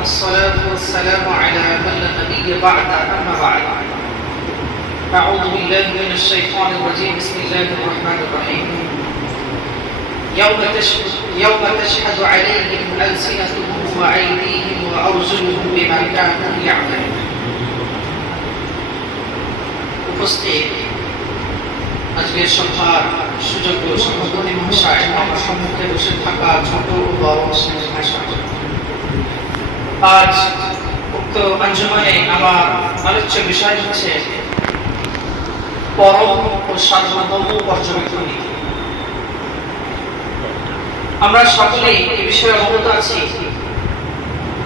والصلاة والسلام على من لا نبي بعد أما بعد أعوذ بالله من الشيطان الرجيم بسم الله الرحمن الرحيم يوم تشهد يوم تشهد عليهم ألسنتهم وأيديهم وأرجلهم بما كانوا يعملون উপস্থিত আজকের সভার সুযোগ্য সভাপতি মহাশয় আমার সম্মুখে বসে থাকা ছোট ও বড় শ্রেণীর ভাষা আজ উক্ত আঞ্জুমানে আমার আলোচ্য বিষয় হচ্ছে পরম ও সার্বভৌম পর্যবেক্ষণ নীতি আমরা সকলেই এই বিষয়ে অবগত আছি,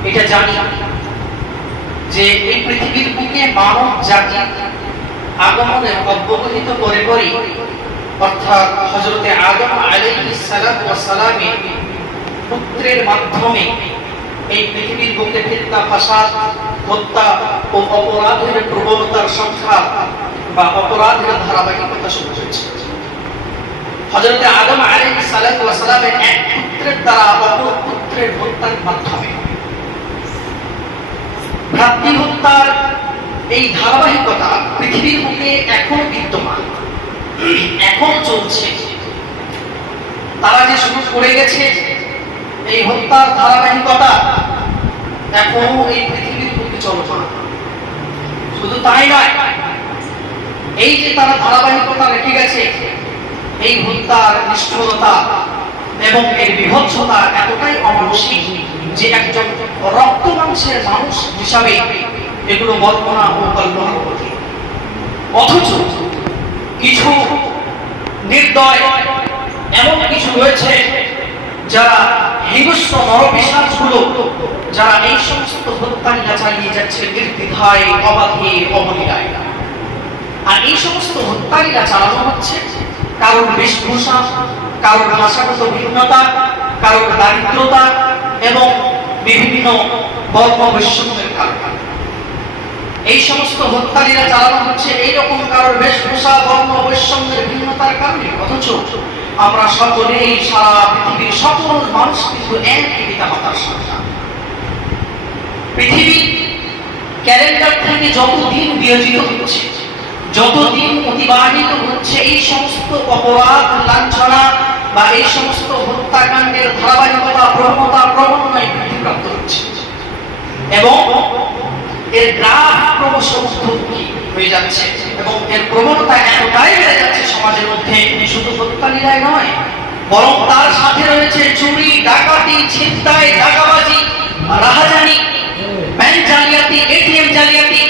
এটা জানি যে এই পৃথিবীর বুকে মানব জাতি আগমনের অব্যবহিত করে করে অর্থাৎ হজরতে আদম আলাইহিস সালাম ওয়া সালামে পুত্রের মাধ্যমে এই পৃথিবীর বুকে ফিতনা, ফাসাদ, হত্যা ও অপরাধের প্রবণতার সংখ্যা বা অপরাধের ধারাবাহিকতা শুরু হয়েছে। হজরতে আদম ওয়া সালামের এক পুত্রের দ্বারা অপর পুত্রের হত্যার মাধ্যমে। ভ্রাতৃ হত্যার এই ধারাবাহিকতা পৃথিবীর বুকে এখনও বিদ্যমান, এখনও চলছে। তারা যে শুরু করে গেছে এই হত্যার ধারাবাহিকতা এখনও এই পৃথিবীর বুকে চলমান শুধু তাই নয়, এই যে তারা ধারাবাহিকতা রেখে গেছে, এই হত্যার নিষ্ঠুরতা এবং এর বিভৎসতা এতটাই অমানসিক যে একজন রক্ত মাংসের মানুষ হিসাবে এগুলো বর্ণনা ও কল্পনা করতে অথচ কিছু নির্দয় এমন কিছু রয়েছে যারা যারা এই সমস্ত হত্যালীলা চালিয়ে যাচ্ছে নির্দ্বিধায়, অবাধে, অবলীলায়। আর এই সমস্ত হত্যালীলা চালানো হচ্ছে কারোর বেশভূষা, কারোর ভাষাগত ভিন্নতা, কারোর দারিদ্রতা এবং বিভিন্ন বর্ম বৈষম্যের কারণে। এই সমস্ত হত্যালীলা চালানো হচ্ছে এইরকম কারোর বেশভূষা বর্ণ বৈষম্যের ভিন্নতার কারণে, অথচ আমরা সকলেই সারা পৃথিবীর সকল মানুষ কিন্তু এক পিতা মাতার সন্তান। পৃথিবী ক্যালেন্ডার থেকে যত দিন বিয়োজিত হচ্ছে যত দিন অতিবাহিত হচ্ছে এই সমস্ত অপরাধ, লাঞ্ছনা বা এই সমস্ত হত্যাকাণ্ডের ধারাবাহিকতা, প্রবণতা ক্রমান্বয়ে বৃদ্ধিপ্রাপ্ত হচ্ছে। এবং এর গ্রাফ ক্রমশ ঊর্ধ্বমুখী হয়ে যাচ্ছে। এবং এর প্রবণতা এতটাই বেড়ে যাচ্ছে সমাজের মধ্যে। শুধু হত্যালীলায় নয়, বরং তার সাথে রয়েছে চুরি, ডাকাতি, ছিনতাই ডাকাবাজি রাহাজানি, ব্যাংক জালিয়াতি, এটিএম জালিয়াতি,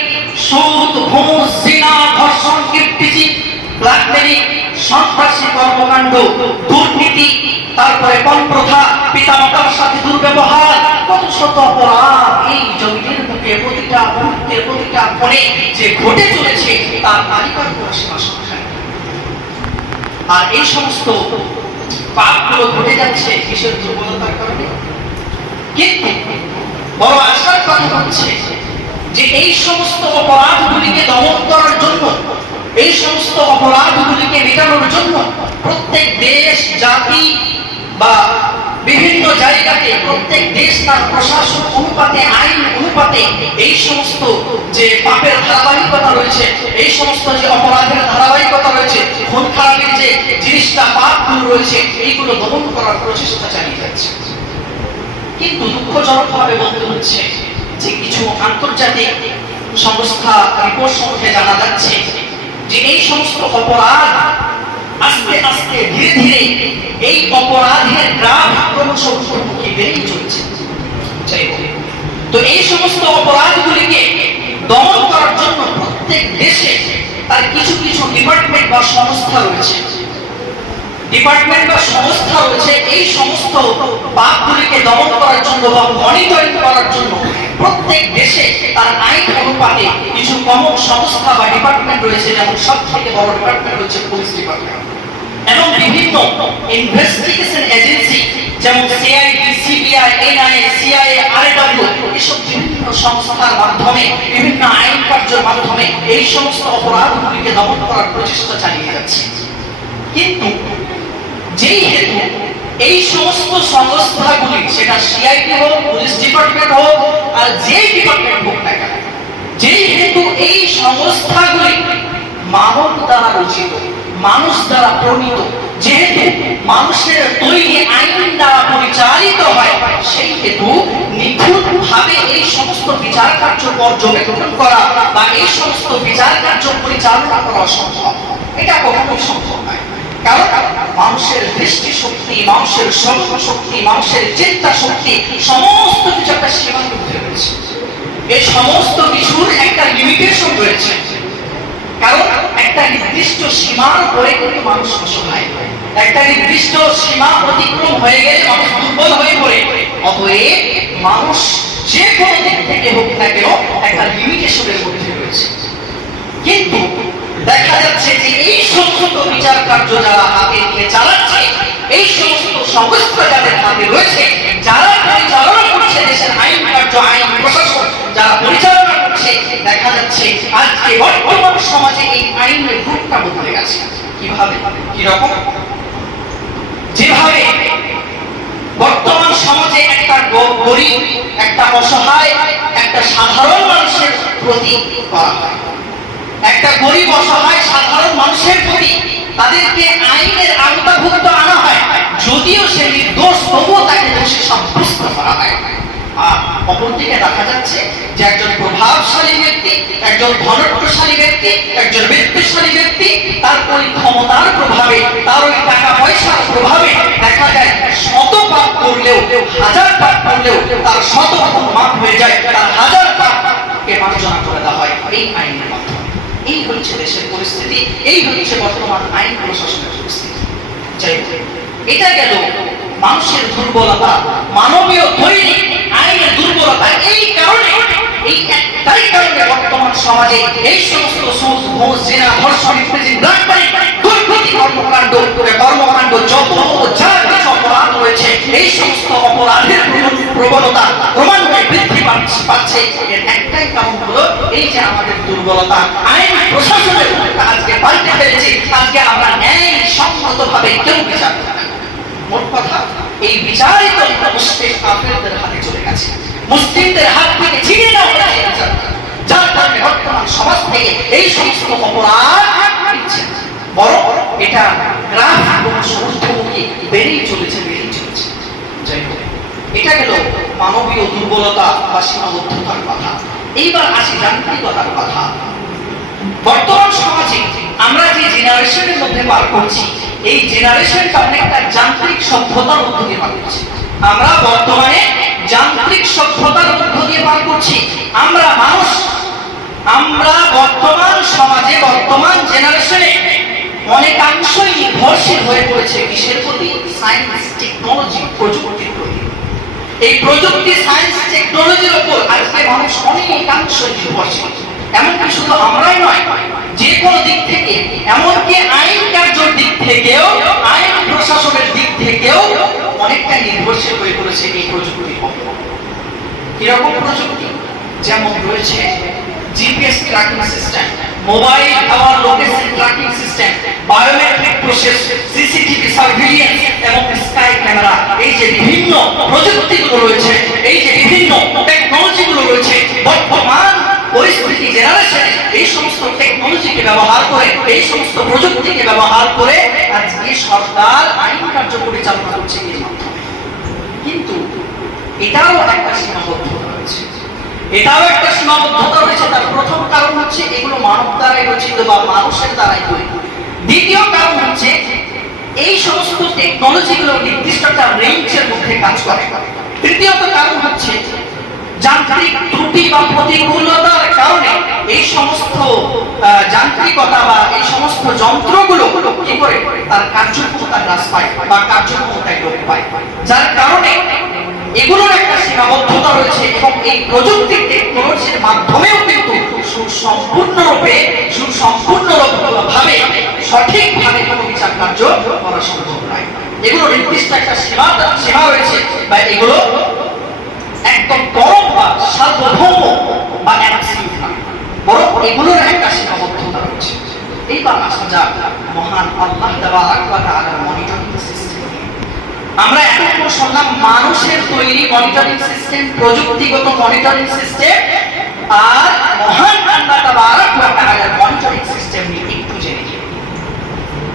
সুদ, ঘুষ, জিনা, ধর্ষণ কিপটিচি ব্ল্যাকমেলিং সন্ত্রাসী কর্মকাণ্ড, দুর্নীতি, তারপরে পণ প্রথা পিতামাতার সাথে দুর্ব্যবহার, কত শত অপরাধ। জমিনের বুকে প্রতিটা মুহূর্তে প্রতিটা ক্ষণে যে ঘটে চলেছে, তার তালিকার কোনো সীমা সংখ্যা আর এই সমস্ত পাপগুলো ঘটে যাচ্ছে কিসের দুর্বলতার কারণে? কিন্তু বড় আশার কথা হচ্ছে যে এই সমস্ত অপরাধগুলিকে দমন করার জন্য, এই সমস্ত অপরাধগুলিকে মেটানোর জন্য প্রত্যেক দেশ, জাতি বা বিভিন্ন জায়গাতে প্রত্যেক দেশ তার প্রশাসন অনুপাতে, আইন অনুপাতে এই সমস্ত যে পাপের ধারাবাহিকতা রয়েছে, এই সমস্ত যে অপরাধের ধারাবাহিকতা রয়েছে, খুন খারাপের যে জিনিসটা, পাপগুলো রয়েছে, এইগুলো দমন করার প্রচেষ্টা চালিয়ে যাচ্ছে। কিন্তু দুঃখজনকভাবে বলতে হচ্ছে যে কিছু আন্তর্জাতিক সংস্থা রিপোর্ট সম্পর্কে জানা যাচ্ছে যে এই সমস্ত অপরাধ আস্তে আস্তে ধীরে ধীরে এই অপরাধের গ্রাফ ক্রমশ ঊর্ধ্বমুখী বেড়েই চলছে। তো এই সমস্ত অপরাধগুলিকে দমন করার জন্য প্রত্যেক দেশে তার কিছু কিছু ডিপার্টমেন্ট বা সংস্থা রয়েছে ডিপার্টমেন্ট বা সংস্থা রয়েছে, এই সমস্ত পাপগুলিকে দমন করার জন্য বা মনিটরিং করার জন্য প্রত্যেক দেশে তার আইন অনুপাতে কিছু কমন সংস্থা বা ডিপার্টমেন্ট রয়েছে, যেমন সব থেকে বড় ডিপার্টমেন্ট হচ্ছে পুলিশ ডিপার্টমেন্ট এবং বিভিন্ন ইনভেস্টিগেশন এজেন্সি যেমন CID CBI NIA CIA RAW এসব বিভিন্ন সংস্থার মাধ্যমে, বিভিন্ন আইন কার্যের মাধ্যমে এই সমস্ত অপরাধগুলিকে দমন করার প্রচেষ্টা চালিয়ে যাচ্ছে। কিন্তু যেই হেতু এই সমস্ত সংস্থাগুলি, সেটা সিআইডি হোক পুলিশ ডিপার্টমেন্ট হোক, আর যেই ডিপার্টমেন্ট হোক না কেন যেহেতু এই সংস্থাগুলি মানব দ্বারা রচিত, মানুষ দ্বারা প্রণীত, যেহেতু মানুষের তৈরি আইন দ্বারা পরিচালিত হয়, সেই হেতু নিখুঁত ভাবে এই সমস্ত বিচার কার্য পর্যবেক্ষণ করা বা এই সমস্ত বিচার কার্য পরিচালনা করা সম্ভব এটা কখনোই সম্ভব নয়। কারণ মানুষের দৃষ্টি শক্তি মানুষের শ্রবণ শক্তি মানুষের চিন্তা শক্তি সমস্ত কিছু একটা সীমার মধ্যে রয়েছে। এই সমস্ত কিছুর একটা লিমিটেশন রয়েছে। কারণ একটা নির্দিষ্ট সীমার পরে কিন্তু মানুষ অসহায় একটা নির্দিষ্ট সীমা অতিক্রম হয়ে গেলে মানুষ দুর্বল হয়ে পড়ে। অতএব মানুষ যে কোনো দিক থেকে হোক না কেন একটা লিমিটেশনের মধ্যে রয়েছে। কিন্তু দেখা যাচ্ছে যে এই সমস্ত বিচার কার্য যারা হাতে নিয়ে চালাচ্ছে এই সমস্ত সংস্থা যাদের হাতে রয়েছে, যারা পরিচালনা করছে দেশের আইন কার্য, আইন প্রশাসন, যারা পরিচালনা করছে, দেখা যাচ্ছে আজকে বর্তমান সমাজে এই আইনের রূপটা বদলে গেছে। কীভাবে? কীরকম? যেভাবে বর্তমান সমাজে একটা গরিব, একটা অসহায়, একটা সাধারণ মানুষের প্রতি করা হয়। একটা গরিব অসহায় সাধারণ মানুষের প্রতি তাদেরকে আইনের আওতাভুক্ত আনা হয়, যদিও সে নির্দোষ, তবুও তাকে দোষী সাব্যস্ত করা হয়। অপরদিকে দেখা যাচ্ছে যে একজন প্রভাবশালী ব্যক্তি, একজন ধনট্টশালী ব্যক্তি, একজন বিত্তশালী ব্যক্তি, তার ওই ক্ষমতার প্রভাবে, তার ওই টাকা পয়সার প্রভাবে দেখা যায় শত পাপ করলেও হাজার পাপ করলেও তার শত রকম মাপ হয়ে যায়, তার হাজার পাপকে মার্জনা করে দেওয়া হয়। এই আইনের এই হচ্ছে দেশের পরিস্থিতি, এই হচ্ছে বর্তমান আইন প্রশাসনের পরিস্থিতি। যাই এটা গেল মানুষের দুর্বলতা, মানবীয় তৈরি আইনের দুর্বলতা। এই কারণে, এই একটাই কারণে বর্তমান সমাজে এই সমস্ত সুদ ঘুষ জেনা, ধর্ষণ ইত্যাদি কর্মকাণ্ড কর্মকাণ্ড, যত যা এই সমস্ত অপরাধের প্রবণ- প্রবণতা ক্রমান্বয়ে বৃদ্ধি পাচ্ছে- এর একটাই কারণ হলো এই যে আমাদের দুর্বলতা। আইন প্রশাসনের আজকে পাল্টে ফেলেছে। আজকে আমরা ন্যায় সম্মত ভাবে কেউ বিচার মোট কথা, এই বিচারই তো মুসলিম কাফেরদের হাতে চলে গেছে। মুসলিমদের হাত থেকে ছিনিয়ে নেওয়া হয়েছে। যার কারণে বর্তমান সমাজ থেকে এই সমস্ত অপরাধ এটা গ্রাফ এবং বেড়েই চলেছে চলেছে এটা গেল মানবীয় দুর্বলতা বা সীমাবদ্ধতার কথা। এইবার আসি যান্ত্রিকতার কথা। বর্তমান সমাজে আমরা যে জেনারেশনের মধ্যে পার করছি, এই জেনারেশনটা অনেকটা যান্ত্রিক সভ্যতার মধ্য দিয়ে পার করছি। আমরা বর্তমানে যান্ত্রিক সভ্যতার মধ্য দিয়ে পার করছি। আমরা মানুষ, আমরা বর্তমান সমাজে, বর্তমান জেনারেশনে অনেকাংশই নির্ভরশীল হয়ে পড়েছে কিসের প্রতি সায়েন্স টেকনোলজি প্রযুক্তির প্রতি। এই প্রযুক্তি সায়েন্স টেকনোলজির উপর আজকে মানুষ অনেকাংশ নির্ভরশীল। এমনকি শুধু আমরাই নয়, যে কোনো দিক থেকে, এমনকি আইন কার্যর দিক থেকেও, আইন প্রশাসনের দিক থেকেও অনেকটা নির্ভরশীল হয়ে পড়েছে এই প্রযুক্তির উপর কীরকম প্রযুক্তি? যেমন রয়েছে GPS tracking system mobile tower location tracking system biometric process CCTV surveillance এবং স্কাই ক্যামেরা এই যে বিভিন্ন প্রযুক্তিগুলো রয়েছে, এই যে বিভিন্ন টেকনোলজিগুলো রয়েছে, বর্তমান পরিস্থিতি জেনারেশনে এই সমস্ত টেকনোলজিকে ব্যবহার করে, এই সমস্ত প্রযুক্তিকে ব্যবহার করে আজকে সরকার আইন কার্য পরিচালনা করছে এর কিন্তু এটাও একটা সীমাবদ্ধতা। এটাও একটা সীমাবদ্ধতা রয়েছে। তার প্রথম কারণ হচ্ছে এগুলো মানব দ্বারাই রচিত বা মানুষের দ্বারাই তৈরি। দ্বিতীয় কারণ হচ্ছে এই সমস্ত টেকনোলজিগুলো নির্দিষ্ট একটা রেঞ্জের মধ্যে কাজ করে। তৃতীয়ত কারণ হচ্ছে যান্ত্রিক ত্রুটি বা প্রতিকূলতার কারণে এই সমস্ত যান্ত্রিকতা বা এই সমস্ত যন্ত্রগুলো কি করে? তার কার্যক্ষমতা হ্রাস পায় বা কার্যক্ষমতায় লোপ পায়। যার কারণে এগুলোর একটা সীমাবদ্ধতা রয়েছে এবং এই প্রযুক্তি টেকনোলজির মাধ্যমেও কিন্তু সুসম্পূর্ণরূপে সুসম্পূর্ণভাবে সঠিকভাবে কোনো বিচার কার্য করা সম্ভব নয়। এগুলো নির্দিষ্ট একটা সীমা সীমা রয়েছে বা এগুলো একদম পরম বা সার্বভৌম বা অ্যাবসলিউট না। বরং এগুলোর একটা সীমাবদ্ধতা রয়েছে। এইবার আসা যাক মহান আল্লাহ দেওয়া মনিটরিং আমরা এতক্ষণ শুনলাম মানুষের তৈরি মনিটরিং সিস্টেম প্রযুক্তিগত মনিটরিং সিস্টেম আর মহান আল্লাহ তাবারক ওয়া তাআলার মনিটরিং সিস্টেম নিয়ে একটু জেনে নিই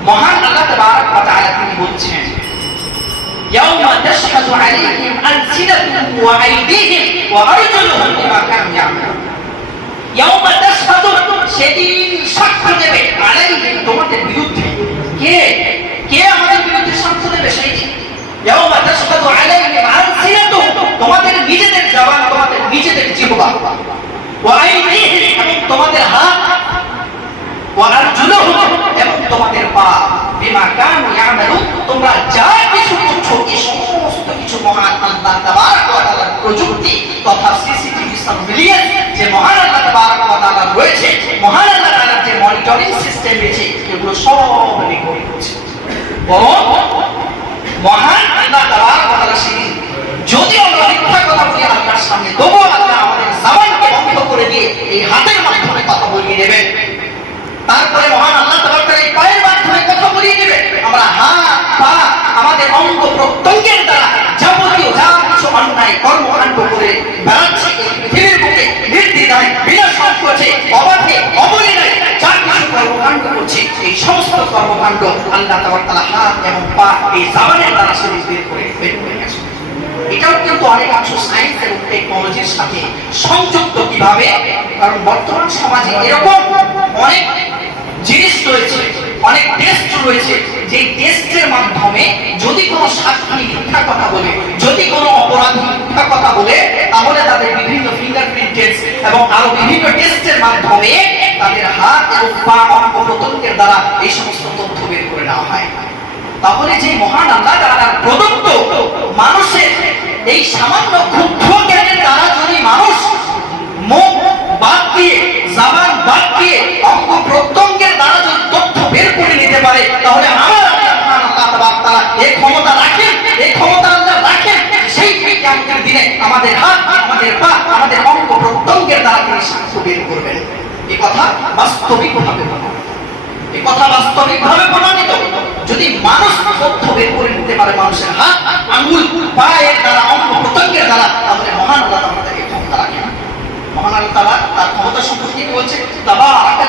মহান আল্লাহ তাবারক ওয়া তাআলা তিনি বলছেন يوم تشهد عليهم ألسنتهم وأيديهم وأرجلهم بما كانوا يعملون يوم تشهد সেদিন সাক্ষ্য দেবে আলাইহিম তোমাদের বিরুদ্ধে ওয়ালার তোমাদের পাপ বিমা কান ইয়ামালু, তোমরা যা কিছু এই সমস্ত কিছু মহান আল্লাহ তাবারক প্রযুক্তি তথা সিসিটিভি সার্ভিলেন্স যে মহান আল্লাহ তাবারক মহান আল্লাহ যে মনিটরিং সিস্টেম রয়েছে এগুলো সব রেকর্ড করছে। বরং মহান আল্লাহ তাবারক তারপরে মহান আল্লাহ পায়ের মাধ্যমে কথা বলিয়ে আমরা পা আমাদের অঙ্গ প্রত্যঙ্গের দ্বারা যাবতীয় যা কিছু অন্যায় কর্মকাণ্ড করে পৃথিবীর বুকে বিনা সংকোচে অবাধে যা কিছু কর্মকাণ্ড এই সমস্ত কর্মকাণ্ড আল্লাহ এবং পা এই জাবানের দ্বারা করে এটাও কিন্তু অনেকাংশ সায়েন্স এবং টেকনোলজির সাথে সংযুক্ত কীভাবে? কারণ বর্তমান সমাজে এরকম অনেক অনেক টেস্ট রয়েছে। যে টেস্টের মাধ্যমে যদি কোনো সাক্ষী মিথ্যা কথা বলে, যদি কোনো অপরাধ মিথ্যা কথা বলে, তাহলে তাদের বিভিন্ন ফিঙ্গারপ্রিন্ট টেস্ট এবং আরও বিভিন্ন টেস্টের মাধ্যমে তাদের হাত এবং পা অঙ্গ প্রত্যঙ্গের দ্বারা এই সমস্ত তথ্য বের করে নেওয়া হয়। তাহলে যে মহান আল্লাহ তাআলার প্রদত্ত মানুষের এই সামান্য ক্ষুদ্র জ্ঞানের দ্বারা যদি মানুষ মুখ বাদ দিয়ে জাবান বাদ দিয়ে অঙ্গ প্রত্যঙ্গের দ্বারা যদি তথ্য বের করে নিতে পারে তাহলে আমার আল্লাহ মহান আল্লাহ তাবারক তাআলা এই ক্ষমতা রাখেন এই ক্ষমতা আল্লাহ রাখেন সেই কিয়ামতের দিনে আমাদের হাত, আমাদের পা, আমাদের অঙ্গ প্রত্যঙ্গের দ্বারা তিনি সাক্ষ্য বের করবেন। এই কথা বাস্তবিকভাবে বলা। এই কথা বাস্তবিকভাবে প্রমাণিত। যদি মানুষ তথ্য বের করে নিতে পারে মানুষের হাত আঙ্গুল পায়ের দ্বারা, অঙ্গ প্রত্যঙ্গের দ্বারা, তাহলে মহান আল্লাহ আমাদেরকে ক্ষমতা মহান আল্লাহ তার ক্ষমতা সম্পর্কে কি বলছে?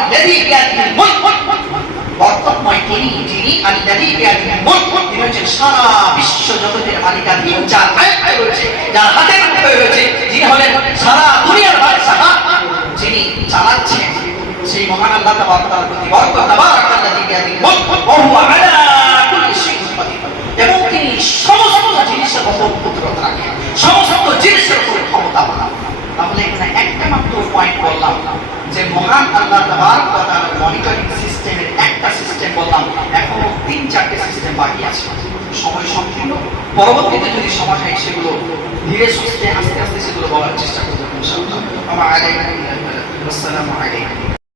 বিয়াদিহিল মুলক। বরকতময় তিনি যিনি দাদি মুলক, তিনি হচ্ছেন সারা বিশ্ব জগতের মালিকাধীন যার আয়ত্তে রয়েছে, যার হাতের রয়েছে, যিনি হলেন সারা দুনিয়ার বাদশাহ, যিনি চালাচ্ছেন সেই মহান আল্লাহ তাবারক প্রতি বরকত মুলক ওয়া বহু আলা কুল্লি কাদির এবং তিনি সমস্ত জিনিসের উপর কুদরত রাখেন সমস্ত জিনিসের উপর ক্ষমতা বানান তাহলে এখানে একটা মাত্র পয়েন্ট বললাম যে মহান আল্লাহ তাবারক ওয়া তাআলার মনিটরিং সিস্টেমের একটা সিস্টেম বললাম এখনও তিন চারটে সিস্টেম বাকি আছে সময় সংকীর্ণ পরবর্তীতে যদি সময় হয় সেগুলো ধীরে সুস্থে আস্তে আস্তে সেগুলো বলার চেষ্টা করব আমার আগে আসসালামু আলাইকুম।